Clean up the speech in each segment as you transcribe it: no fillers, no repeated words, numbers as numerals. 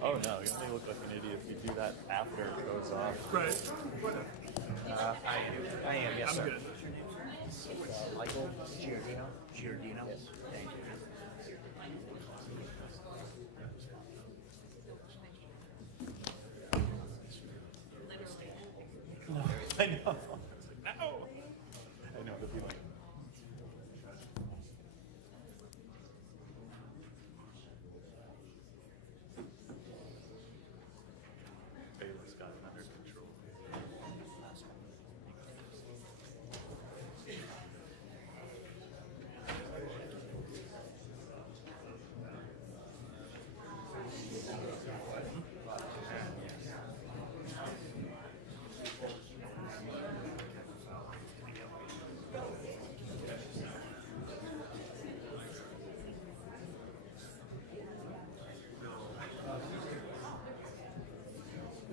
Oh no, you only look like an idiot if you do that after it goes off. Right. I am, yes, I'm sir. good. Michael Giordino. Giordino. Yes. Thank you. I know. I know the feeling. Bayless got it under control.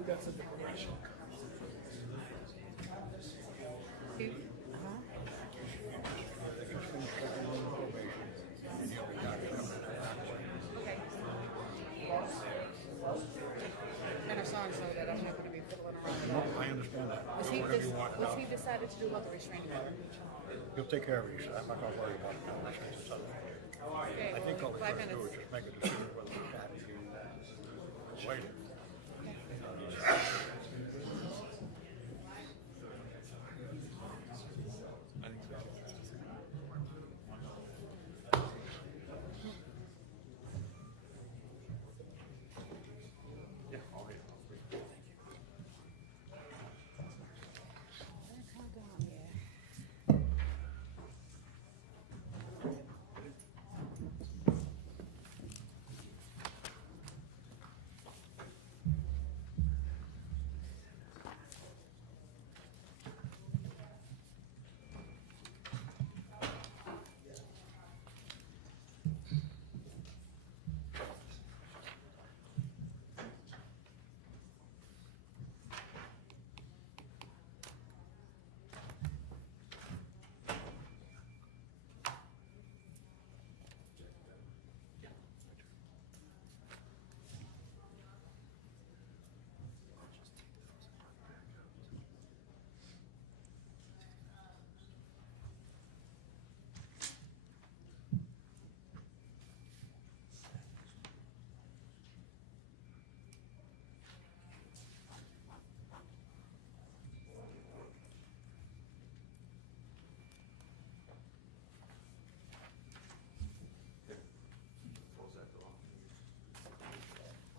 That's a progression. And a song so that I'm not going to be fiddling around at all. I understand that. What's he decided to do about the restraining order? You'll take care of it, you said. I'm not gonna worry about it now. Let's get this other thing. Okay, I think all we 5 gotta do minutes. is just make a decision whether we're happy to wait it. Yeah, all right.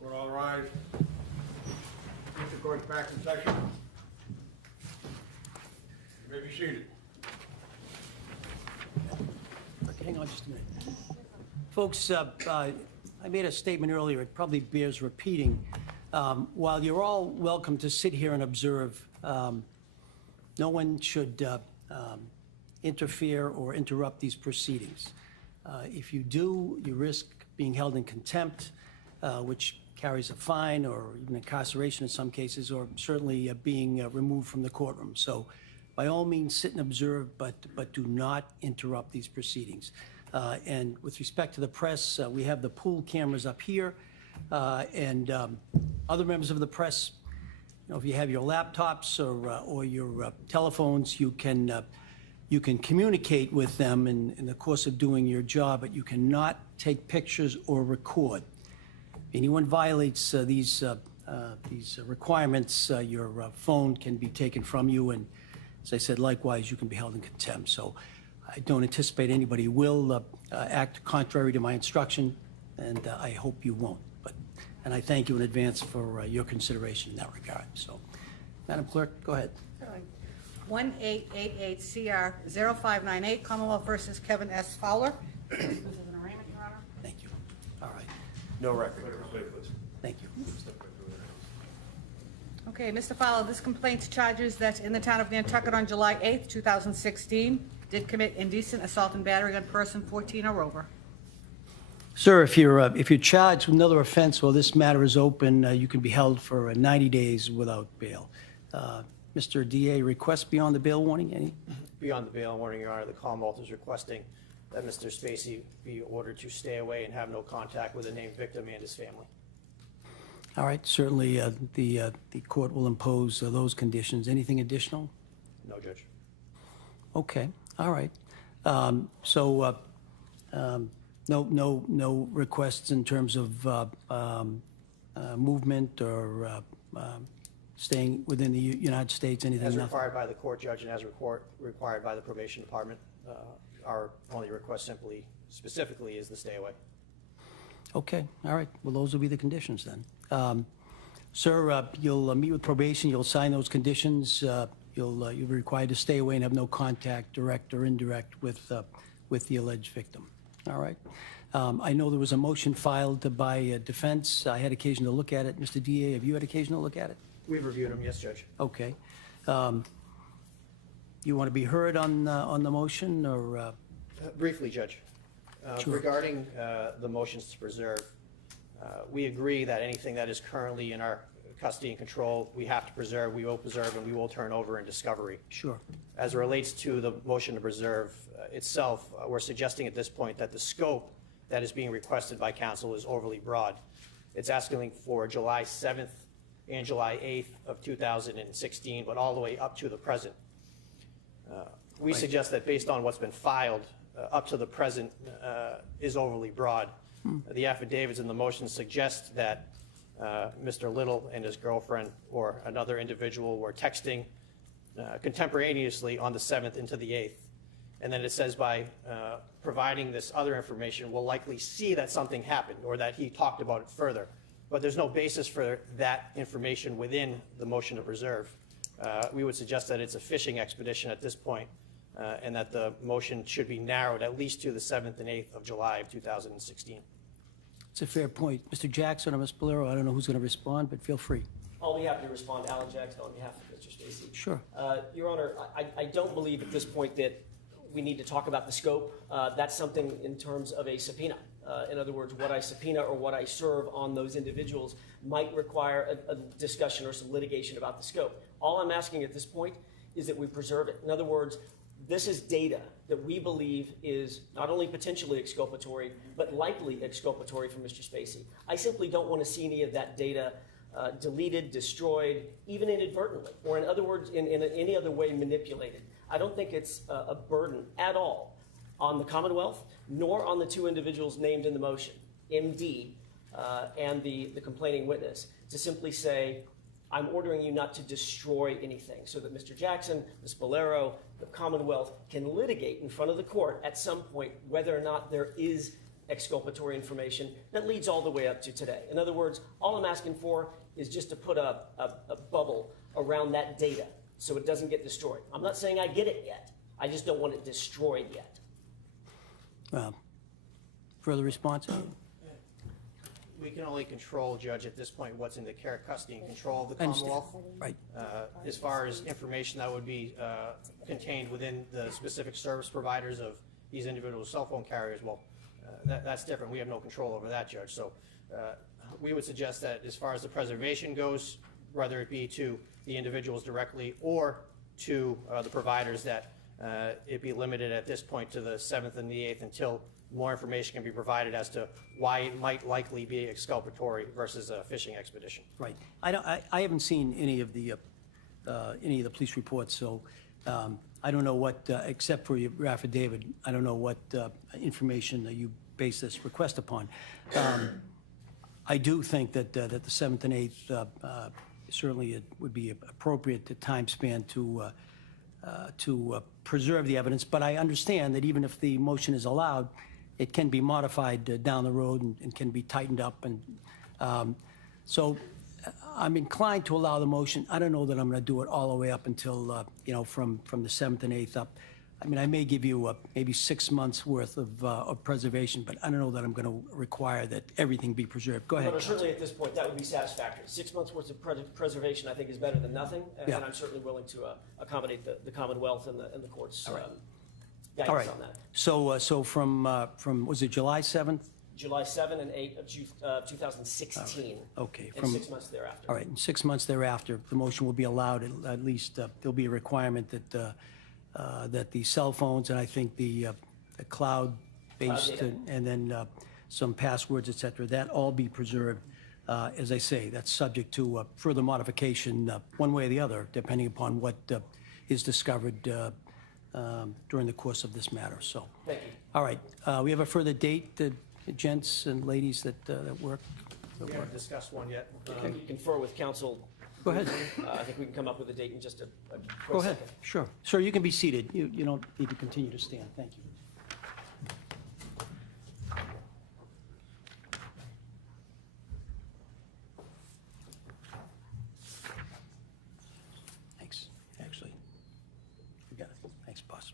Court all rise. Mr. Court's back in session. You may be seated. Hang on just a minute. Folks, I made a statement earlier, it probably bears repeating. While you're all welcome to sit here and observe, no one should interfere or interrupt these proceedings. If you do, you risk being held in contempt, which carries a fine or even incarceration in some cases, or certainly being removed from the courtroom. So by all means, sit and observe, but do not interrupt these proceedings. And with respect to the press, we have the pool cameras up here, and other members of the press, you know, if you have your laptops or your telephones, you can communicate with them in the course of doing your job, but you cannot take pictures or record. If anyone violates these requirements, your phone can be taken from you, and as I said, likewise, you can be held in contempt. So I don't anticipate anybody will act contrary to my instruction, and I hope you won't. And I thank you in advance for your consideration in that regard. So, Madam Clerk, go ahead. 1888 CR 0598 Commonwealth versus Kevin S. Fowler. This is an arraignment, Your Honor. Thank you. All right. No record. Thank you. Okay, Mr. Fowler, this complaint charges that in the town of Nantucket on July 8th, 2016, did commit indecent assault and battery on person 14 or over. Sir, if you're charged with another offense while this matter is open, you can be held for 90 days without bail. Mr. DA, request beyond the bail warning, any? Beyond the bail warning, Your Honor, the Commonwealth is requesting that Mr. Spacey be ordered to stay away and have no contact with the named victim and his family. All right, certainly the court will impose those conditions. Anything additional? No, Judge. Okay, all right. No requests in terms of movement or staying within the United States, anything? As nothing? required by the court, Judge, and as required by the probation department, our only request specifically is the stay away. Okay, all right. Well, those will be the conditions then. Sir, you'll meet with probation, you'll sign those conditions, you'll be required to stay away and have no contact, direct or indirect, with the alleged victim. All right? I know there was a motion filed by defense. I had occasion to look at it. Mr. DA, have you had occasion to look at it? We've reviewed them, yes, Judge. Okay. You want to be heard on the motion, or? Briefly, Judge. Sure. Regarding the motions to preserve, we agree that anything that is currently in our custody and control, we have to preserve, we will preserve, and we will turn over in discovery. Sure. As it relates to the motion to preserve itself, we're suggesting at this point that the scope that is being requested by counsel is overly broad. It's asking for July 7th and July 8th of 2016, but all the way up to the present. We Right. suggest that based on what's been filed up to the present is overly broad. The affidavits in the motion suggest that Mr. Little and his girlfriend or another individual were texting contemporaneously on the 7th into the 8th. And then it says by providing this other information, we'll likely see that something happened or that he talked about it further. But there's no basis for that information within the motion to preserve. We would suggest that it's a fishing expedition at this point, and that the motion should be narrowed at least to the 7th and 8th of July of 2016. It's a fair point. Mr. Jackson or Ms. Bolero, I don't know who's going to respond, but feel free. I'll be happy to respond. Alan Jackson on behalf of Mr. Spacey. Sure. Your Honor, I don't believe at this point that we need to talk about the scope. That's something in terms of a subpoena. In other words, what I subpoena or what I serve on those individuals might require a discussion or some litigation about the scope. All I'm asking at this point is that we preserve it. In other words, this is data that we believe is not only potentially exculpatory, but likely exculpatory for Mr. Spacey. I simply don't want to see any of that data deleted, destroyed, even inadvertently, or in other words, in any other way manipulated. I don't think it's a burden at all on the Commonwealth, nor on the two individuals named in the motion, MD and the complaining witness, to simply say, I'm ordering you not to destroy anything, so that Mr. Jackson, Ms. Bolero, the Commonwealth can litigate in front of the court at some point whether or not there is exculpatory information that leads all the way up to today. In other words, all I'm asking for is just to put a bubble around that data so it doesn't get destroyed. I'm not saying I get it yet. I just don't want it destroyed yet. Further response? We can only control, Judge, at this point, what's in the care, custody, and control of the I understand. Commonwealth. Right. As far as information that would be contained within the specific service providers of these individual cell phone carriers, well, that's different. We have no control over that, Judge. So we would suggest that as far as the preservation goes, whether it be to the individuals directly or to the providers, that it be limited at this point to the 7th and the 8th until more information can be provided as to why it might likely be exculpatory versus a fishing expedition. Right. I haven't seen any of the police reports, so I don't know what, except for your affidavit, I don't know what information that you base this request upon. I do think that the 7th and 8th certainly it would be appropriate to time span to preserve the evidence, but I understand that even if the motion is allowed, it can be modified down the road and can be tightened up. And so I'm inclined to allow the motion. I don't know that I'm going to do it all the way up until, from the 7th and 8th up. I mean, I may give you maybe 6 months worth of preservation, but I don't know that I'm going to require that everything be preserved. Go ahead. But certainly at this point, that would be satisfactory. 6 months worth of preservation, I think, is better than nothing, and Yeah. I'm certainly willing to accommodate the Commonwealth and the court's All guidance right. on that. So from was it July 7th? July 7 and 8 of 2016. Okay. And 6 months thereafter. All right, in 6 months thereafter, the motion will be allowed. At least there'll be a requirement that that the cell phones and I think the cloud cloud-based, data. and then some passwords, et cetera, that all be preserved. As I say, that's subject to further modification, one way or the other, depending upon what is discovered during the course of this matter, so. Thank you. All right, we have a further date, gents and ladies that work? We haven't discussed one yet. Confer with counsel. Go ahead. I think we can come up with a date in just a quick Go ahead, second. sure. Sir, you can be seated. You don't need to continue to stand. Thank you. Thanks, actually. You got it. Thanks, boss.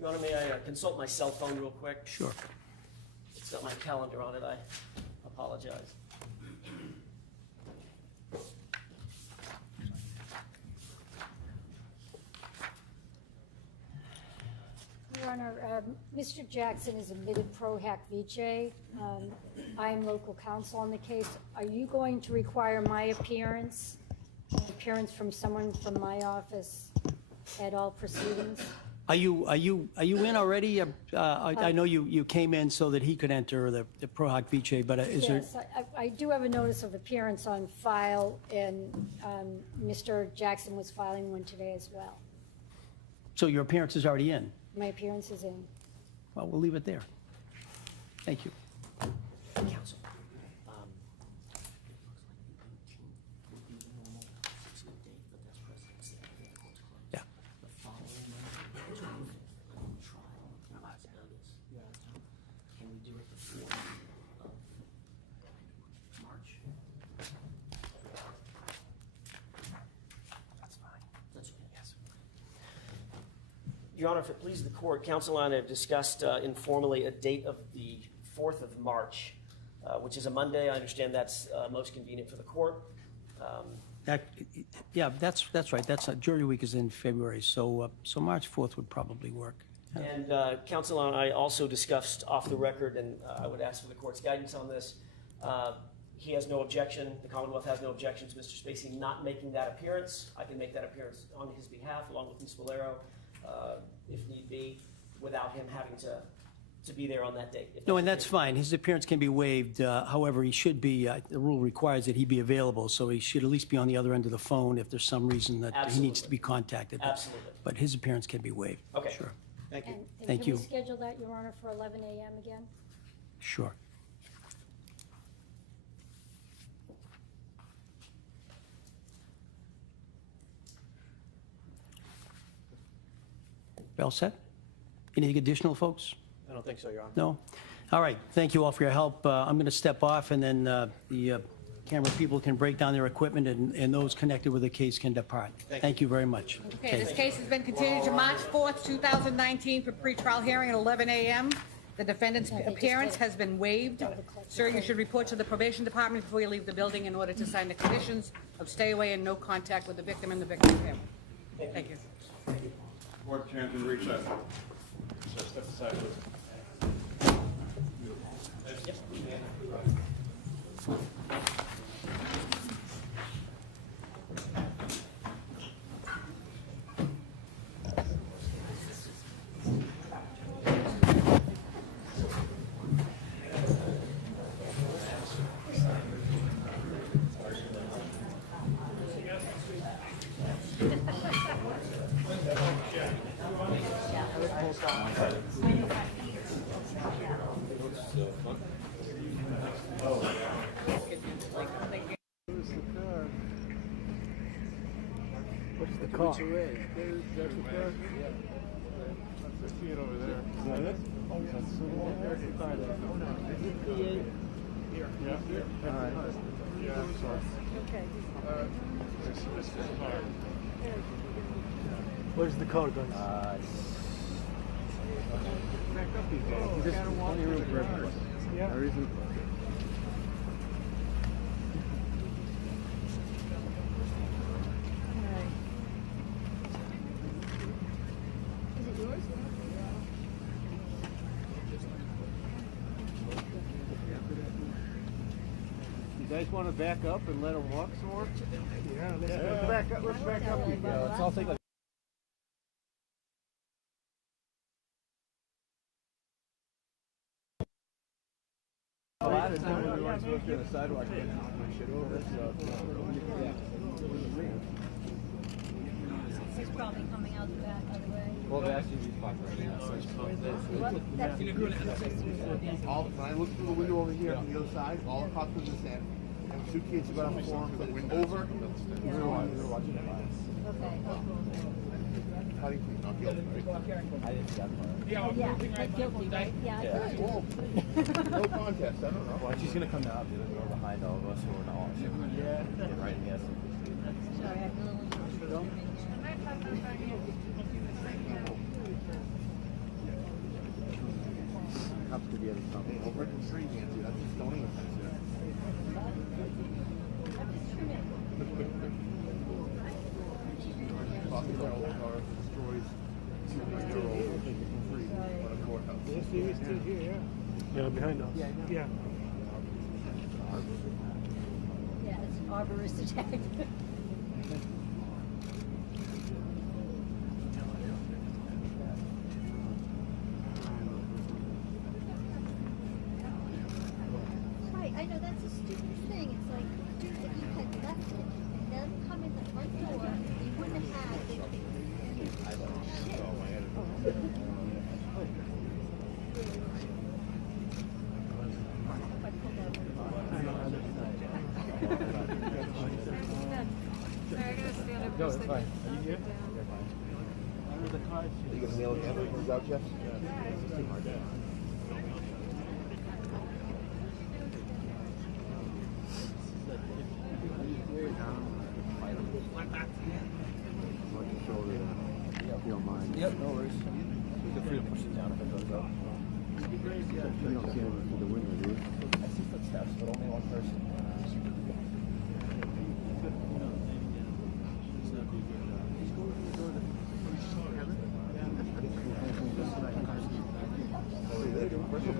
Your Honor, may I consult my cell phone real quick? Sure. It's got my calendar on it. I apologize. Your Honor, Mr. Jackson is admitted pro hac vice. I am local counsel on the case. Are you going to require my appearance from someone from my office at all proceedings? Are you in already? I know you came in so that he could enter the Pro Hoc Vice, but is there? Yes, I do have a notice of appearance on file, and Mr. Jackson was filing one today as well. So your appearance is already in? My appearance is in. Well, we'll leave it there. Thank you. Counsel. Yeah. Can we do it the 4th of March? That's fine. That's okay. Yes. Your Honor, if it pleases the court, counsel and I have discussed informally a date of the 4th of March, which is a Monday. I understand that's most convenient for the court. Yeah, that's right. That's jury week is in February, so March 4th would probably work. And counsel and I also discussed off the record, and I would ask for the court's guidance on this. He has no objection, the Commonwealth has no objection to Mr. Spacey not making that appearance. I can make that appearance on his behalf, along with Ms. Valero, if need be, without him having to be there on that date. No, and that's fine. His appearance can be waived. However, he should be, the rule requires that he be available, so he should at least be on the other end of the phone if there's some reason that he needs to be contacted. Absolutely. But his appearance can be waived. Okay. Sure, Thank you. And Thank can you. we schedule that, Your Honor, for 11 a.m. again? sure. All set? Anything additional, folks? I don't think so, Your Honor. No? All right, thank you all for your help. I'm going to step off, and then the camera people can break down their equipment, and those connected with the case can depart. Thank you very much. Okay, this case has been continued to March 4th, 2019 for pretrial hearing at 11 a.m. The defendant's appearance has been waived. Sir, you should report to the probation department before you leave the building in order to sign the conditions of stay away and no contact with the victim and the victim's family. Thank you. Court stands in recess. Step aside, please. What's the car? That's the car? Yeah. I see it over there. Is that it? Oh, that's the one. There's the car there. Is it the Here. Yeah. All right. Yeah, I'm sorry. Okay. This is the car. Where's the car going? Just only room for everybody. Yeah. There isn't. guys want to back up and let him walk some more? Yeah, let's back up. Let's back up. Yeah, let's all take like. Last time we weren't supposed to be on the sidewalk, my shit over, so. He's probably coming out the back other way. Well, the SUV spots right now. All, when I look through the window over here from the other side, all the cops are just saying, and two kids got on the floor and said, over. You're watching the lights. Okay. How do you think? Not guilty, right? I didn't see that part. Yeah, like guilty, right? Yeah. Whoa. No contest, I don't know. Well, she's gonna come out, dude. We're behind all of us, so we're not all shit. Yeah. Get right in the SUV. Sorry, I really want to zoom in here. Cops could be at the top. Over at the tree, Nancy. That's just zoning offense. Talking about old car destroys 2-year-old free on a courthouse. Yes, he is still here, yeah. Yeah, behind us. Yeah. Yeah, it's arborist attack. Right, I know, that's the stupidest thing. It's like, dude, if you had left it and them come in the front door, you wouldn't have had the No, it's fine. Are you gonna mail it everything's out, Jeff? Yep, no worries. Feel free to push it down if it goes up. You don't see anything through the window, do you? I see footsteps, but only one person.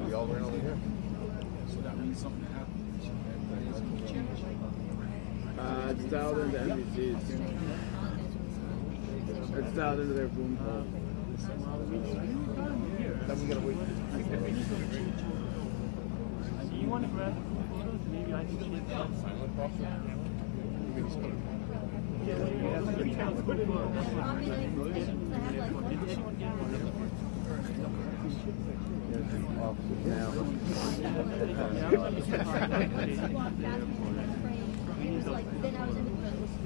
We all ran over here. It's dialed into NBC's. It's dialed into their boom pole. Then we gotta wait. You want to grab the photos? Maybe I can get that.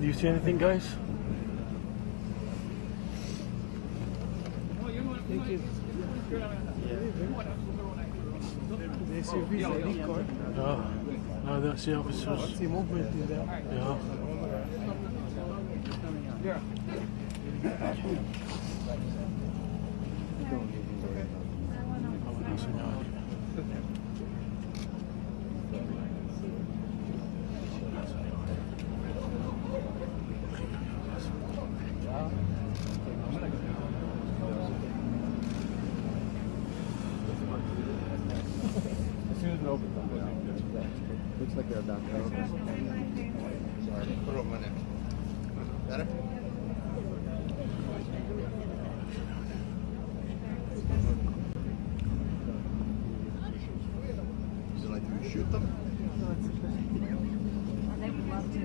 Do you see anything, guys? Thank you. The SUV is a big car. Yeah, that's the officers. See movement in there. Yeah. As soon as it opens, I'm going. Looks like they're about to open. Sorry, put it on my neck. Better? Is it like you shoot them? They would love to.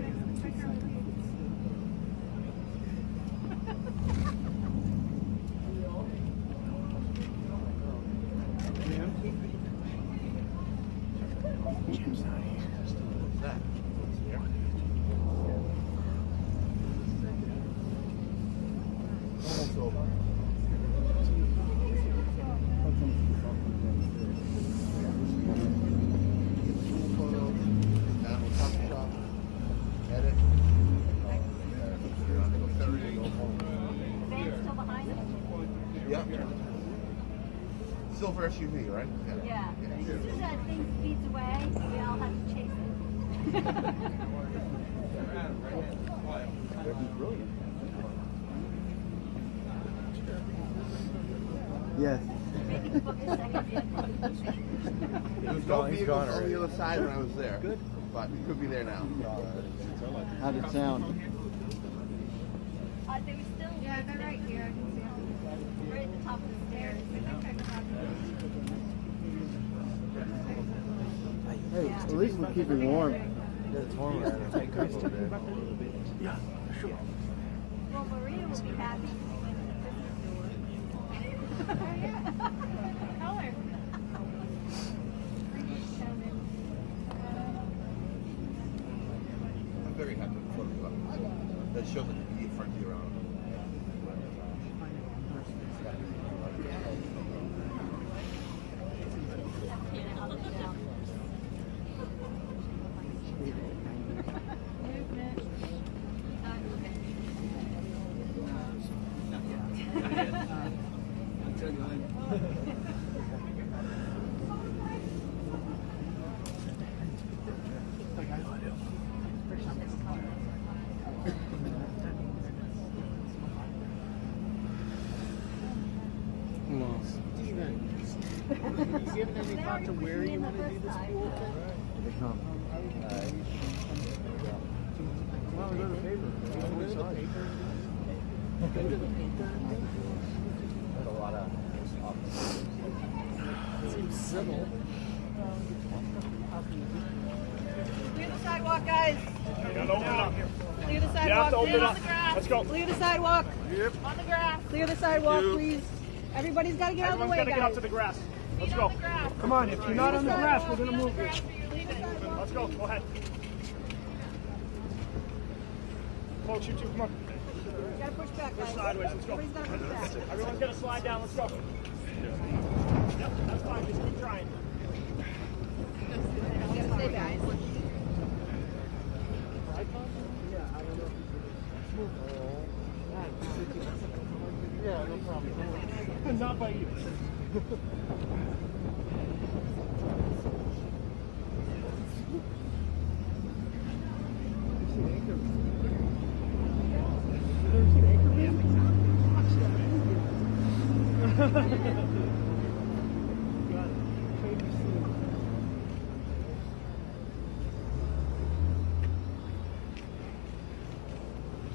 Almost over. Down to coffee shop. Edit. Van's still behind us? Yep. Silver SUV, right? Yeah. As soon as that thing speeds away, we all have to chase it. That'd be brilliant. Yes. Maybe book a second vehicle. There was no vehicles on the other side when I was there. Good. but it could be there now. How'd it sound? They were still. Yeah, they're right here. I can see them. Right at the top of the stairs. Hey, at least we're keeping warm. Well, Maria will be happy when the Christmas color. I'm very happy with the photograph. That shows the front view around. Given any thought to where you want to do this pool thing? Come on, go to the paper. Go to the paper. Go to the paper. There's a lot of Seems civil. Clear the sidewalk, guys. You gotta open up. Clear the You have sidewalk, to open please. up. Let's go. Clear the sidewalk. Yep. On the grass. Clear the sidewalk, please. Everybody's got to get out of the way, Everyone's gotta get up guys. to the grass. Let's go. Come on, if you're not on the grass, we're gonna move you. Let's go. Go ahead. Folks, you two, come on. Got to push back, guys. Push sideways. Let's go. Everybody's got to push back. Everyone's gonna slide down. Let's go. Yep, that's fine. Just keep trying. Stay back. Yeah, no problem. Not by you.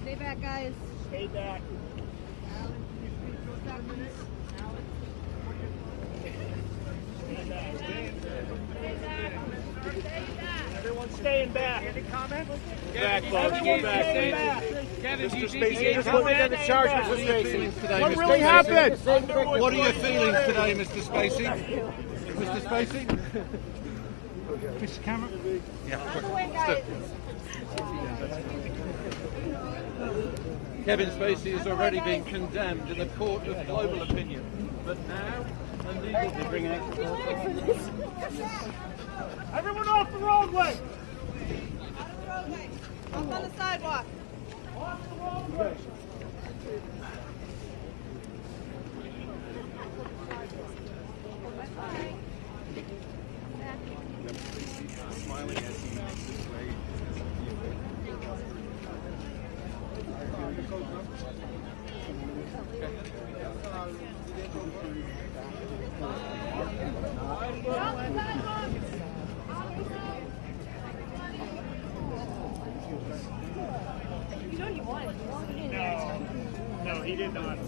Stay back, guys. Stay back. Everyone's staying back. Any comments? Back, folks. Go back. Mr. Spacey, just looking at the charge, Mr. Spacey. What really happened? What are your feelings today, Mr. Spacey? Mr. Spacey? Mr. Cameron? Kevin Spacey has already been condemned in the court of global opinion, but now a legal Everyone off the roadway! Up on the sidewalk. Off the roadway! No, he did not.